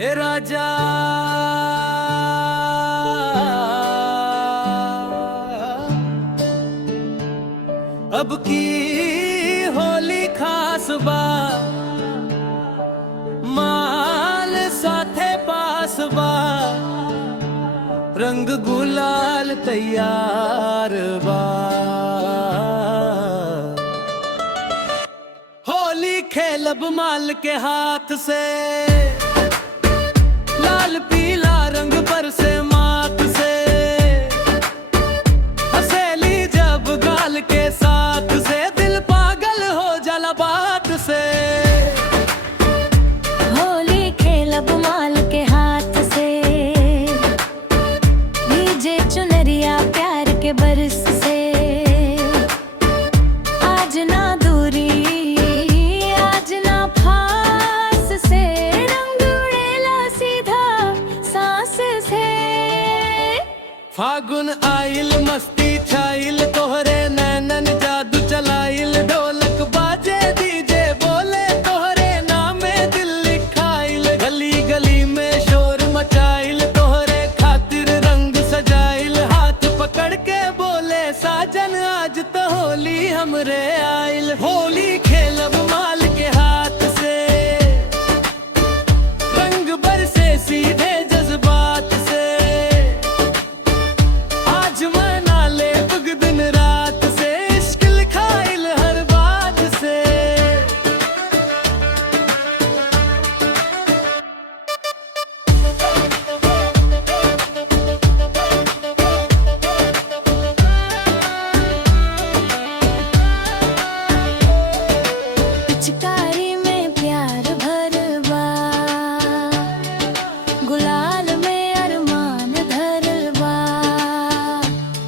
ए राजा अब की होली खास बा, माल साथे पास बा, रंग गुलाल तैयार बा। होली खेलब माल के हाथ से, लाल पीला रंग बरसे माथ से, हसेली जब गाल के साथ से, दिल पागल हो जाला बात से। होली खेलब माल के हाथ से, भीजे चुनरिया प्यार के बरस से, आज ना दूरी आज ना फास से, रंग उड़ेला सीधा सांस से। फागुन आइल मस्ती छाइल, तोहरे नैनन जादू चलाइल, ढोलक बाजे डीजे बोले, तोहरे नामे दिल लिखाइल, गली गली में शोर मचाइल, तोहरे खातिर रंग सजाइल, हाथ पकड़ के बोले साजन आज तो होली हमरे आइल। होली खेलब माल के हाथ से, रंग बरसे सीधे जज्बात से, आज मना ले बुग दिन रात से, इश्क लिखाइल हर बात से। पिचकारी में प्यार भरवा, गुलाल में अरमान धरवा,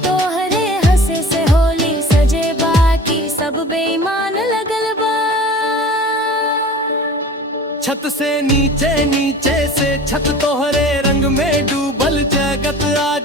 तोहरे हंसे से होली सजे, बाकी सब बेईमान लगल बा। छत से नीचे नीचे से छत, तोहरे रंग में डूबल जगत आज